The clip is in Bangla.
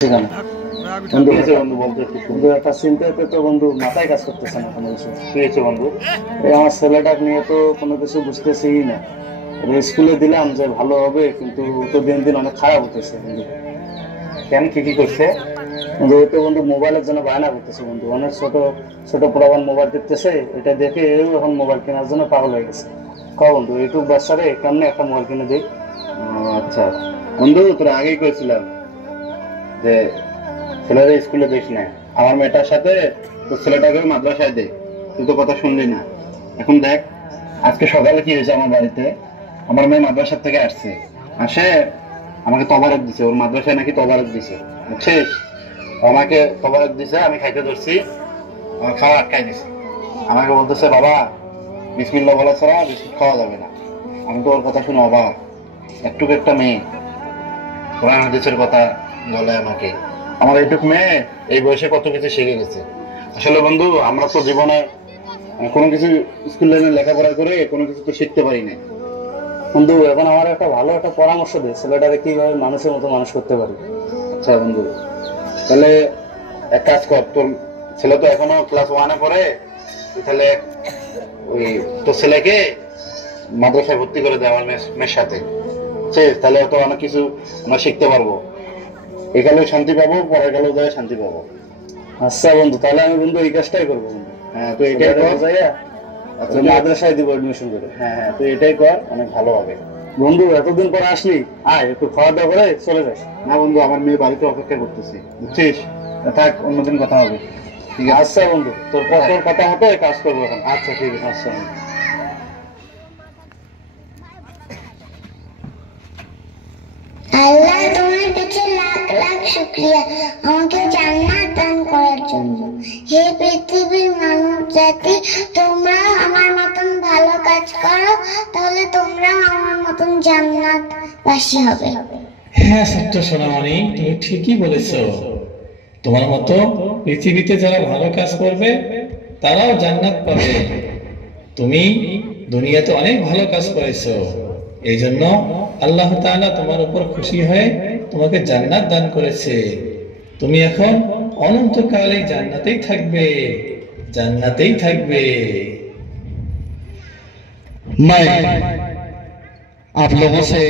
ঠিকানা বন্ধু হয়েছে বন্ধু বলতে বন্ধু একটা চিন্তাতে তো বন্ধু মাথায় কাজ করতেছে না কোনো কিছু। কি হয়েছে বন্ধু? এই আমার ছেলেটাকে নিয়ে তো কোনো কিছু বুঝতেছি না। স্কুলে দিলাম যে ভালো হবে, কিন্তু ও তো দিন দিন অনেক খারাপ হতেছে বন্ধু। কেন, কি কি করছে বন্ধু? ও তো বন্ধু মোবাইলের জন্য বায়না করতেছে বন্ধু। অনেক ছোট ছোট পোলাপান মোবাইল দেখতেছে, এটা দেখে এও এখন মোবাইল কেনার জন্য পাগল হয়ে গেছে। ক বন্ধু, এইটুক বাচ্চারে কেমনে একটা মোবাইল কিনে দিই? আচ্ছা বন্ধু, তোরা আগেই করেছিলাম যে ছেলেদের স্কুলে দিস না, আমার মেয়েটার সাথে তোর ছেলেটাকে মাদ্রাসায় দে। তুই তো কথা শুনলি না। এখন দেখ, আজকে সকালে কি হয়েছে আমার বাড়িতে, আমার মেয়ে মাদ্রাসার থেকে আসছে, আসে আমাকে তবারক দিছে, ওর মাদ্রাসায় নাকি তবারক দিছে, বুঝছিস? আমাকে তবারক দিছে, আমি খাইতে ধরছি, আমার খাওয়া আটকাই দিছে। আমাকে বলতেছে, বাবা বিসমিল্লাহ বলা ছাড়া বিস্কুট খাওয়া যাবে না। আমি তো ওর কথা শুনে বাবা, একটুকু একটা মেয়ে কোরআন হাদিসের কথা বলে আমাকে। আমার এইটুক মেয়ে এই বয়সে কত কিছু শিখে গেছে। আসলে বন্ধু, আমরা তো জীবনে কোনো কিছু স্কুল লাইনে লেখাপড়া করে কোনো কিছু তো শিখতে পারি না বন্ধু। এখন আমার একটা ভালো একটা পরামর্শ দে, ছেলেটাকে কিভাবে মানুষের মতো মানুষ করতে পারি। আচ্ছা বন্ধু, তাহলে এক কাজ কর, তোর ছেলে তো এখনো ক্লাস 1-এ পড়ে, তুই তাহলে ওই তোর ছেলেকে মাদ্রাসায় ভর্তি করে দে আমার মেয়ের সাথে, তাহলে তো অনেক কিছু আমরা শিখতে পারবো। এখানেও শান্তি পাবো, পরে গেলেও যায় শান্তি পাবো। আচ্ছা বন্ধু, তাহলে আমি বন্ধু এই কাজটাই করবো বন্ধু। হ্যাঁ, তো এটাই কর। আচ্ছা, মাদ্রাসায় দিব অ্যাডমিশন করে। হ্যাঁ হ্যাঁ, তো এটাই কর, অনেক ভালো হবে বন্ধু। এতদিন পরে আসলি, আয় একটু খাওয়া দাওয়া করে চলে যাস। না বন্ধু, আমার মেয়ে বাড়িতে অপেক্ষা করতেছি, বুঝছিস? থাক, অন্যদিন কথা হবে। ঠিক আছে? আচ্ছা বন্ধু, তোর কথা মতো কাজ করবো এখন। আচ্ছা ঠিক আছে। আচ্ছা আল্লাহ, তোমার কাছে লাখ লাখ শুকরিয়া আমাকে জান্নাত দান করার জন্য। হে পৃথিবীর মানব জাতি, তোমরা আমার মতন ভালো কাজ করো, তাহলে তোমরা আমার মতন জান্নাতবাসী হবে। হ্যাঁ ছোট্ট সোনামণি, তুমি ঠিকই বলেছো। তোমার মতো পৃথিবীতে যারা ভালো কাজ করবে তারাও জান্নাত পাবে। তুমি দুনিয়াতে অনেক ভালো কাজ করেছো, এই জন্য আল্লাহ তাআলা তোমার উপর খুশি হয়ে তোমাকে জান্নাত দান করেছে। তুমি এখন অনন্তকাল এই জান্নাতেই থাকবে, জান্নাতেই থাকবে। मैं आप लोगों से